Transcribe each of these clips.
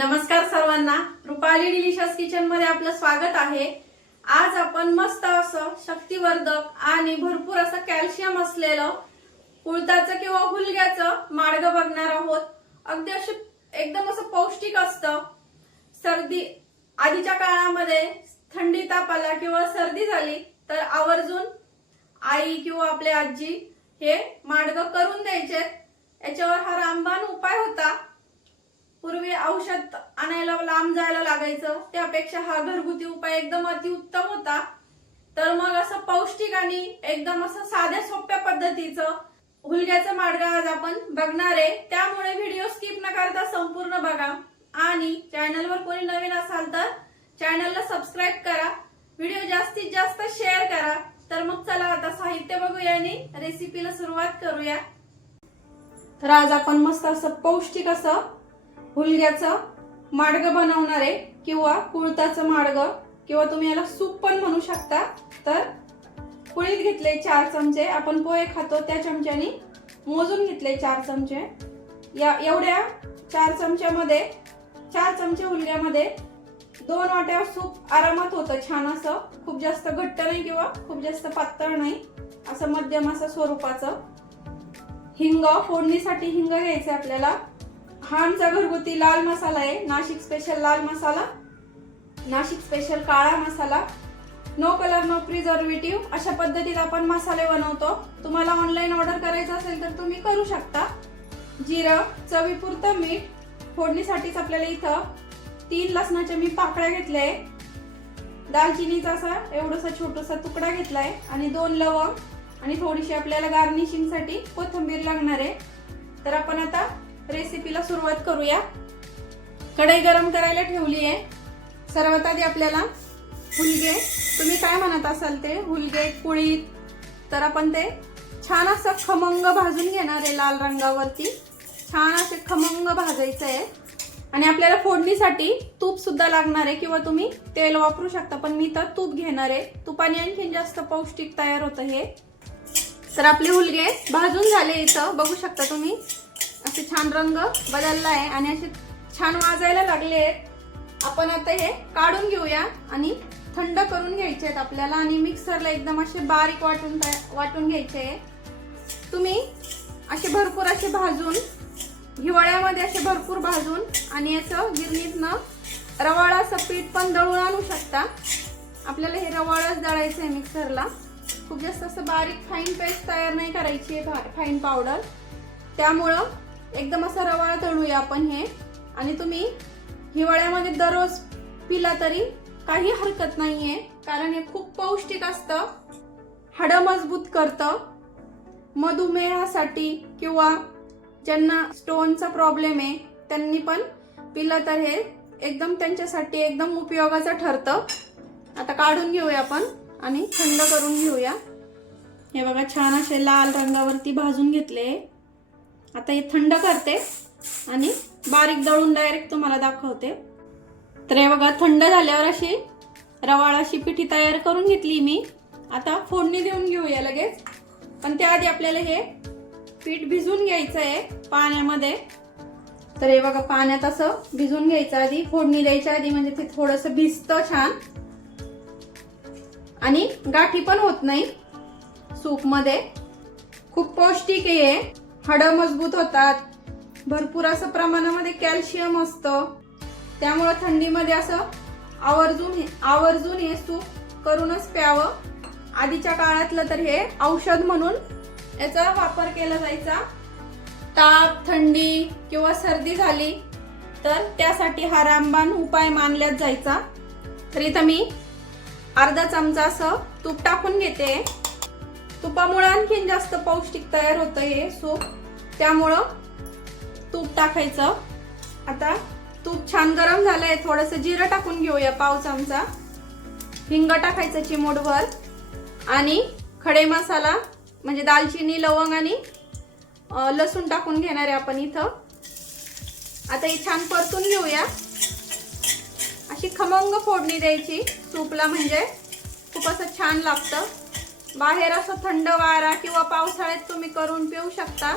नमस्कार सर्वांना, Rupali delicious kitchen मध्ये आपलं स्वागत आहे। आज आपण मस्त असं शक्तिवर्धक आणि भरपूर असं कॅल्शियम असलेलं कुळथाचं किंवा हुलग्याचं माडगं बघणार आहोत। अगदी असे एकदम असं पौष्टिक असतं। सर्दी आधीच्या काळामध्ये थंडी ताप आला किंवा सर्दी झाली तर आवर्जून आई किंवा आपले आजी हे माडगं करून द्यायचे। याच्यावर हा रामबाण उपाय होता। पूर्वी औषध आणायला लांब जायला लागायचं, त्यापेक्षा हा घरगुती उपाय एकदम अतिउत्तम होता। तर मग असं पौष्टिक आणि एकदम असं साध्या सोप्या पद्धतीचं हुलग्याचं माडगं आज आपण बघणार आहे। त्यामुळे व्हिडिओ स्किप न करता संपूर्ण बघा आणि चॅनलवर कोणी नवीन असाल तर चॅनलला सबस्क्राइब करा, व्हिडिओ जास्तीत जास्त शेअर करा। तर मग चला आता साहित्य बघूया आणि रेसिपीला सुरुवात करूया। तर आज आपण मस्त असं पौष्टिक असं हुलग्याचं माडगं बनवणार आहे किंवा कुळथाचं माडगं किंवा तुम्ही याला सूप पण म्हणू शकता। तर कुळीत घेतले 4 चमचे, आपण पोहे खातो त्या चमच्यानी मोजून घेतले 4 चमचे। या एवढ्या 4 चमच्यामध्ये 4 चमचे हुलग्यामध्ये 2 वाट्या सूप आरामात होतं। छान असं, खूप जास्त घट्ट नाही किंवा खूप जास्त पातळ नाही, असं मध्यम असं स्वरूपाचं। हिंग, फोडणीसाठी हिंग घ्यायचे आपल्याला। हा आमचा घरगुती लाल मसाला आहे, नाशिक स्पेशल लाल मसाला, नाशिक स्पेशल काळा मसाला। नो कलर नो प्रिझर्वेटिव्ह अशा पद्धतीत आपण मसाले बनवतो। तुम्हाला ऑनलाईन ऑर्डर करायचं असेल तर तुम्ही करू शकता। जिरं, चवीपुरतं मीठ, फोडणीसाठीच आपल्याला इथं 3 लसणाच्या मी पाकळ्या घेतल्या, दालचिनीचा असा एवढासा छोटासा तुकडा घेतलाय आणि 2 लवंग आणि थोडीशी आपल्याला गार्निशिंग साठी कोथिंबीर लागणार आहे। तर आपण आता रेसिपीला सुरुवात करूया। कढई गरम करायला ठेवली आहे। सर्वात आधी आपल्याला हुलगे, तुम्ही काय म्हणत असाल ते हुलगे, कुळीत, तर आपण ते छान असं खमंग भाजून घेणार आहे। लाल रंगावरती छान असे खमंग भाजायचं आहे। आणि आपल्याला फोडणीसाठी तूप सुद्धा लागणार आहे किंवा तुम्ही तेल वापरू शकता, पण मी तर तूप घेणार आहे। तुपाने आणखीन जास्त पौष्टिक तयार होतं हे। तर आपले हुलगे भाजून झाले, इथं बघू शकता तुम्ही असे छान रंग बदलला आहे आणि असे छान वाजायला लागले आहेत। आपण आता हे काढून घेऊया आणि थंड करून घ्यायचे आहेत आपल्याला आणि मिक्सरला एकदम असे बारीक वाटून घ्यायचे आहे। तुम्ही असे भरपूर असे भाजून, हिवाळ्यामध्ये असे भरपूर भाजून आणि याचं गिरणीतनं रवाळाचं पीठ पण दळून आणू शकता। आपल्याला हे रवाळच दळायचं आहे मिक्सरला, खूप जास्त असं बारीक फाईन पेस्ट तयार नाही करायची आहे, फाईन पावडर। त्यामुळं एकदम असं रवाळ तळूया आपण हे। आणि तुम्ही हिवाळ्यामध्ये दररोज पिला तरी काही हरकत नाहीये, कारण हे खूप पौष्टिक असतं, हाडं मजबूत करतं। मधुमेहासाठी किंवा ज्यांना स्टोनचा प्रॉब्लेम आहे त्यांनी पण पिलं तर हे एकदम त्यांच्यासाठी एकदम उपयोगाचं ठरतं। आता काढून घेऊया आपण आणि थंड करून घेऊया। हे बघा छान असे लाल रंगावरती भाजून घेतले। आता हे थंड करते आणि बारीक दळून डायरेक्ट तुम्हाला दाखवते। तर हे बघा थंड झाल्यावर अशी रवाळ अशी पिठी तयार करून घेतली मी। आता फोडणी देऊन घेऊया लगेच, पण त्याआधी आपल्याला हे पीठ भिजून घ्यायचं आहे पाण्यामध्ये। तर हे बघा पाण्यात असं भिजून घ्यायचं आधी, फोडणी द्यायच्या आधी, म्हणजे ते थोडंसं भिजतं छान आणि गाठी पण होत नाही सूप मध्ये। खूप पौष्टिक आहे, हाडं मजबूत होतात, भरपूर असं प्रमाणामध्ये कॅल्शियम असतं। त्यामुळे थंडीमध्ये असं आवर्जून हे सूप करूनच प्यावं। आधीच्या काळातलं तर हे औषध म्हणून याचा वापर केला जायचा। ताप, थंडी किंवा सर्दी झाली तर त्यासाठी हा रामबाण उपाय मानल्यात जायचा। तर इथं मी अर्धा चमचा असं तूप टाकून घेते। तुपामुळे आणखीन जास्त पौष्टिक तयार होतं हे सूप, त्यामुळं तूप टाकायचं। आता तूप छान गरम झालंय, थोडंसं जिरं टाकून घेऊया, पाव चमचा हिंग टाकायचं चिमूटभर आणि खडे मसाला म्हणजे दालचिनी, लवंग आणि लसूण टाकून घेणार आहे आपण इथं। आता हे छान परतून घेऊया। अशी खमंग फोडणी द्यायची सूपला, म्हणजे खूप असं छान लागतं। बाहेर असं थंड वारा किंवा पावसाळ्यात तुम्ही करून पिऊ शकता।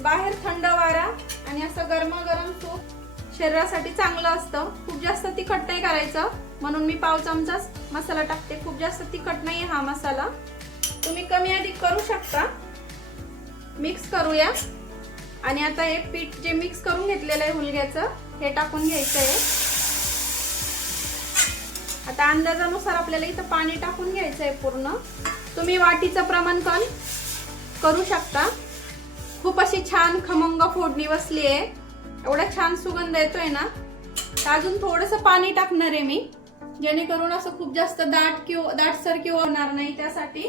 बाहेर थंड वारा आणि असं गरमागरम सूप शरीरासाठी चांगलं असतं. खूप जास्त तिखट नाही करायचं, म्हणून मी पाव चमचाच मसाला टाकते. खूप जास्त तिखट नाही हा मसाला, तुम्ही कमी अधिक करू शकता. मिक्स करूया. आणि आता हे पीठ जे मिक्स करून घेतलेलं आहे हुलग्याचं, हे टाकून घ्यायचं आहे. आता अंदाजानुसार आपल्याला इथं पाणी टाकून घ्यायचं आहे पूर्ण. तुम्ही वाटीचं प्रमाण पण करू शकता. खूप अशी छान खमंग फोडणी बसली आहे. एवढा छान सुगंध येतोय ना. तर अजून थोडंसं पाणी टाकणार आहे मी, जेणेकरून असं खूप जास्त दाटसर किंवा होणार नाही त्यासाठी.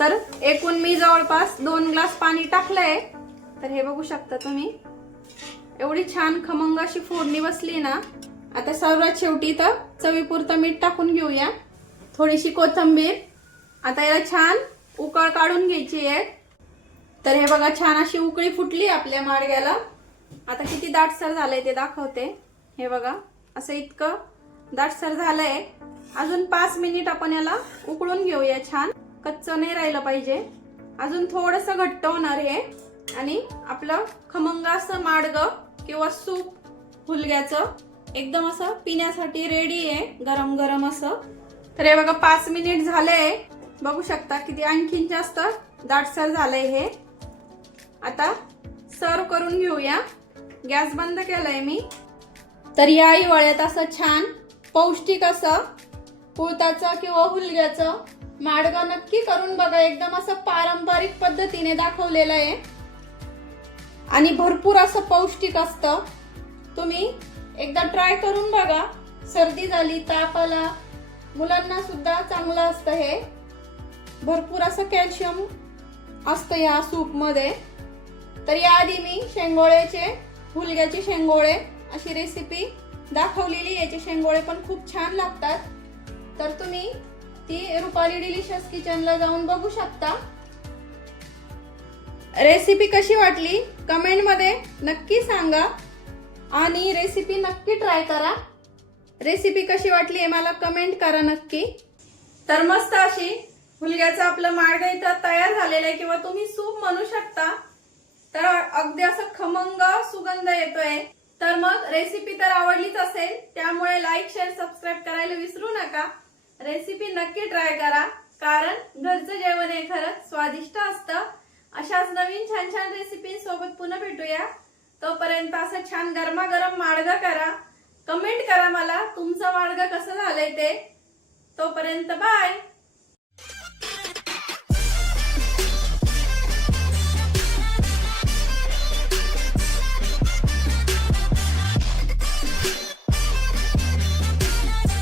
तर एकूण मी जवळपास 2 ग्लास पाणी टाकलंय. तर हे बघू शकता तुम्ही, एवढी छान खमंग अशी फोडणी बसली ना. आता सर्वात शेवटी इथं चवीपुरतं मीठ टाकून घेऊया, थोडीशी कोथिंबीर. आता याला छान उकळ काढून घ्यायची आहे. तर हे बघा, छान अशी उकळी फुटली आपल्या माडग्याला. आता किती दाटसर झालंय ते दाखवते. हे बघा, असं इतकं दाटसर झालंय. अजून 5 मिनिट आपण याला उकळून घेऊया. छान कच्चं नाही राहिलं पाहिजे. अजून थोडंसं घट्ट होणार आहे आणि आपलं खमंग असं माडगं किंवा सूप हुलग्याचं एकदम असं पिण्यासाठी रेडी आहे, गरम गरम असं. तर हे बघा, 5 मिनिट झाले. बघू शकता किती आणखीन जास्त दाटसर झालंय हे. आता सर्व करून घेऊया. गॅस बंद केलाय मी. तर या हिवाळ्यात असं छान पौष्टिक असं कुळथाचं किंवा हुलग्याचं माडगं नक्की करून बघा. एकदम असं पारंपरिक पद्धतीने दाखवलेलं आहे आणि भरपूर असं पौष्टिक असतं. तुम्ही एकदा ट्राय करून बघा. सर्दी झाली, ताप आला, मुलांना सुद्धा चांगलं असतं हे. भरपूर असं कॅल्शियम असतं या सूप मध्ये. तर याआधी मी शेंगोळ्याचे, हुलग्याचे शेंगोळे अशी रेसिपी दाखवलेली. याचे शेंगोळे पण खूप छान लागतात. तर तुम्ही ती रुपाली डिलिशियस किचनला जाऊन बघू शकता. रेसिपी कशी वाटली कमेंट मध्ये नक्की सांगा आणि रेसिपी नक्की ट्राय करा. रेसिपी कशी वाटली हे मला कमेंट करा नक्की. तर मस्त अशी हुलग्याचं आपलं माडगं इथं तयार झालेलं आहे, किंवा तुम्ही सूप म्हणू शकता. तर अगदी असं खमंग सुगंध येतोय. तर मग रेसिपी तर आवडलीच असेल, त्यामुळे लाईक, शेअर, सबस्क्राईब करायला विसरू नका. रेसिपी नक्की ट्राय करा, कारण घरचं जेवण हे खरंच स्वादिष्ट असतं. अशाच नवीन छान छान रेसिपी सोबत पुन्हा भेटूया. तोपर्यंत असं छान गरमागरम माडगं करा. कमेंट करा मला तुमचं माडगं कसं झालंय ते. तोपर्यंत बाय.